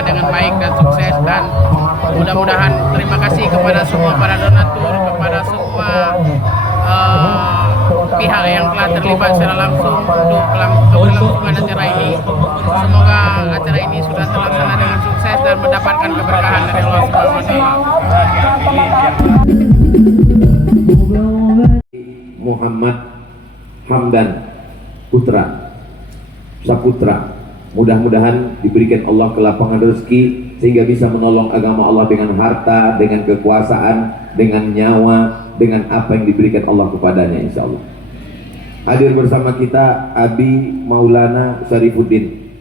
semua dengan baik dan sukses, dan mudah-mudahan terima kasih kepada semua para donatur, kepada semua pihak yang telah terlibat secara langsung untuk keberlangsungan acara ini. Semoga acara ini sudah terlaksana dengan sukses dan mendapatkan keberkahan dari Allah Subhanahu wa taala. Muhammad Hamdan Putra Saputra, mudah-mudahan diberikan Allah kelapangan rezeki sehingga bisa menolong agama Allah dengan harta, dengan kekuasaan, dengan nyawa, dengan apa yang diberikan Allah kepadanya, insya Allah. Hadir bersama kita Abi Maulana Syarifuddin.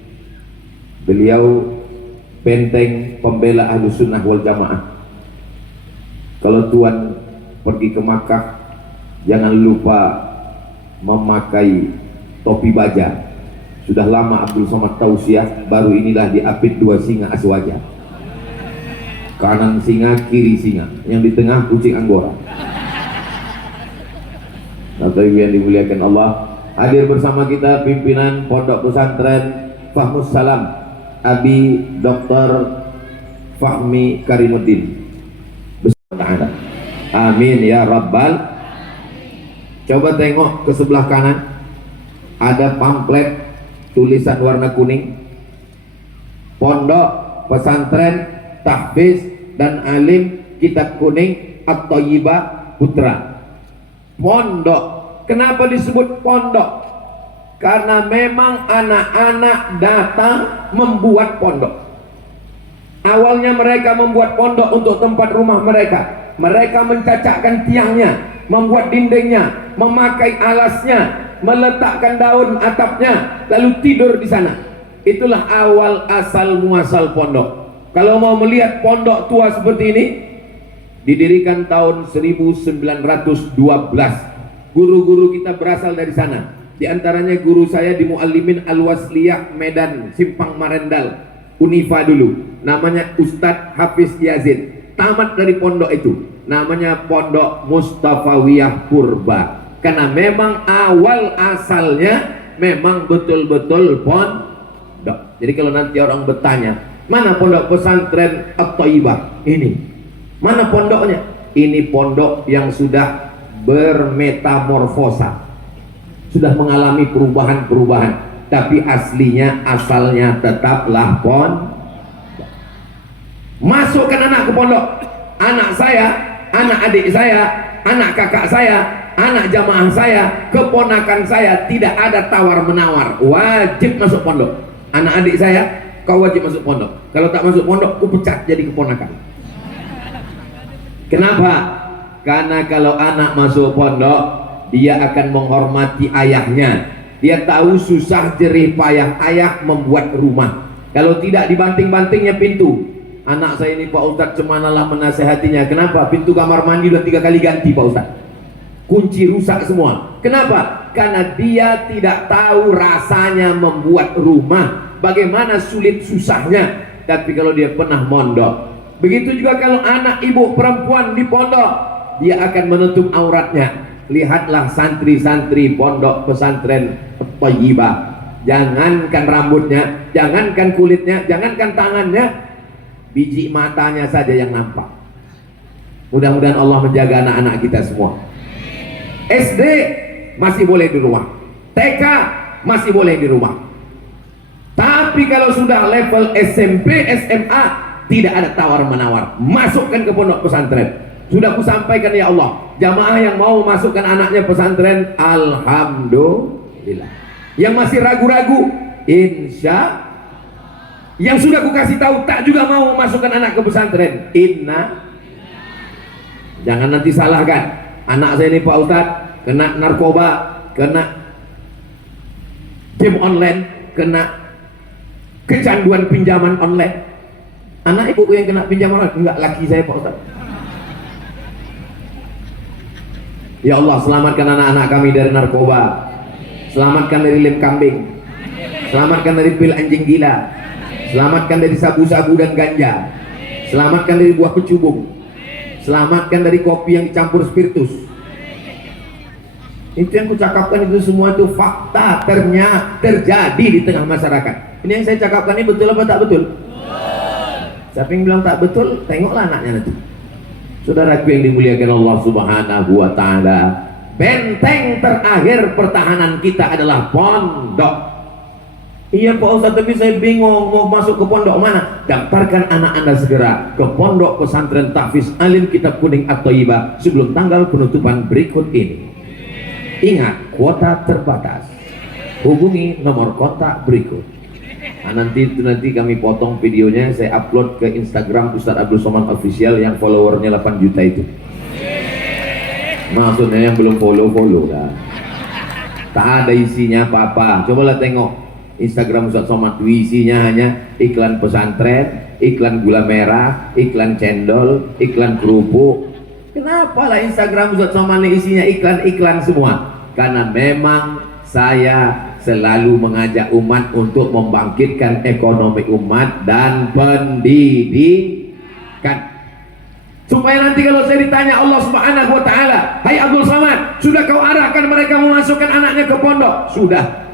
Beliau benteng pembela Ahlus Sunnah wal Jamaah. Kalau Tuan pergi ke Makkah, jangan lupa memakai topi baja. Sudah lama Abdul Somad tausiah, baru inilah diapit dua singa aswaja. Kanan singa, kiri singa, yang di tengah kucing Anggora. Bapak Ibu yang dimuliakan Allah, hadir bersama kita pimpinan Pondok Pesantren Fahmus Salam, Abi Dr. Fahmi Karimuddin. Amin ya Rabbal. Coba tengok ke sebelah kanan, ada pamflet tulisan warna kuning, Pondok Pesantren Tahfiz dan Alim Kitab Kuning At-Thayyibah Putra. Pondok, kenapa disebut pondok? Karena memang anak-anak datang membuat pondok. Awalnya mereka membuat pondok untuk tempat rumah mereka. Mereka mencacakkan tiangnya, membuat dindingnya, memakai alasnya, meletakkan daun atapnya, lalu tidur di sana. Itulah awal asal muasal pondok. Kalau mau melihat pondok tua seperti ini, didirikan tahun 1912. Guru-guru kita berasal dari sana. Di antaranya guru saya di Muallimin Al-Wasliyah Medan Simpang Marendal, Unifa dulu. Namanya Ustadz Hafiz Yazid. Tamat dari pondok itu. Namanya Pondok Mustafawiyah Purba. Karena memang awal asalnya memang betul-betul pondok. Jadi kalau nanti orang bertanya, mana pondok pesantren At-Thayyibah? Ini. Mana pondoknya? Ini pondok yang sudah bermetamorfosa. Sudah mengalami perubahan-perubahan. Tapi aslinya, asalnya tetaplah pondok. Masukkan anak ke pondok. Anak saya, anak adik saya, anak kakak saya, anak jamaah saya, keponakan saya, tidak ada tawar-menawar, wajib masuk pondok. Anak adik saya, kau wajib masuk pondok. Kalau tak masuk pondok, ku pecat jadi keponakan. Kenapa? Karena kalau anak masuk pondok, dia akan menghormati ayahnya. Dia tahu susah jerih payah ayah membuat rumah. Kalau tidak, dibanting-bantingnya pintu. Anak saya ini Pak Ustadz, cemanalah menasehatinya. Kenapa? Pintu kamar mandi udah 3 kali ganti Pak Ustadz. Kunci rusak semua. Kenapa? Karena dia tidak tahu rasanya membuat rumah, bagaimana sulit susahnya. Tapi kalau dia pernah mondok, begitu juga kalau anak ibu perempuan di pondok, dia akan menutup auratnya. Lihatlah santri-santri pondok pesantren Thayyibah. Jangankan rambutnya, jangankan kulitnya, jangankan tangannya, biji matanya saja yang nampak. Mudah-mudahan Allah menjaga anak-anak kita semua. SD masih boleh di rumah, TK masih boleh di rumah. Tapi kalau sudah level SMP, SMA, tidak ada tawar-menawar. Masukkan ke pondok pesantren. Sudah kusampaikan ya Allah, jamaah yang mau masukkan anaknya pesantren, alhamdulillah. Yang masih ragu-ragu, insya. Yang sudah kukasih tahu tak juga mau masukkan anak ke pesantren, inna. Jangan nanti salahkan. Anak saya ini Pak Ustadz kena narkoba, kena game online, kena kecanduan pinjaman online. Anak ibu yang kena pinjaman online? Enggak, laki saya Pak Ustadz. Ya Allah, selamatkan anak-anak kami dari narkoba, selamatkan dari lem kambing, selamatkan dari pil anjing gila, selamatkan dari sabu-sabu dan ganja, selamatkan dari buah kecubung, selamatkan dari kopi yang dicampur spiritus. Itu yang kucakapkan, itu semua itu fakta, ternyata terjadi di tengah masyarakat. Ini yang saya cakapkan ini betul apa tak betul? Siapa yang bilang tak betul, tengoklah anaknya nanti. Saudaraku yang dimuliakan Allah Subhanahu wa taala, benteng terakhir pertahanan kita adalah pondok. Iya Pak Ustaz, tapi saya bingung mau masuk ke pondok mana. Daftarkan anak Anda segera ke Pondok Pesantren Tahfiz Alim Kitab Kuning At-Thayyibah sebelum tanggal penutupan berikut ini. Ingat, kuota terbatas. Hubungi nomor kontak berikut. Nah, nanti kami potong videonya, saya upload ke Instagram Ustaz Abdul Somad Official yang followernya 8 juta itu. Maksudnya yang belum follow lah. Tak ada isinya apa-apa. Cobalah tengok Instagram Ustaz Somad, isinya hanya iklan pesantren, iklan gula merah, iklan cendol, iklan kerupuk. Kenapa lah Instagram Ustaz Somad ini isinya iklan-iklan semua? Karena memang saya selalu mengajak umat untuk membangkitkan ekonomi umat dan pendidikan. Supaya nanti kalau saya ditanya Allah Subhanahu wa taala, "Hai Abdul Somad, sudah kau arahkan mereka memasukkan anaknya ke pondok?" Sudah.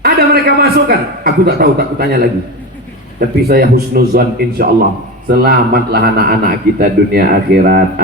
Ada mereka masukkan? Aku tak tahu, tak kutanya lagi. Tapi saya husnuzon, insya Allah selamatlah anak-anak kita dunia akhirat.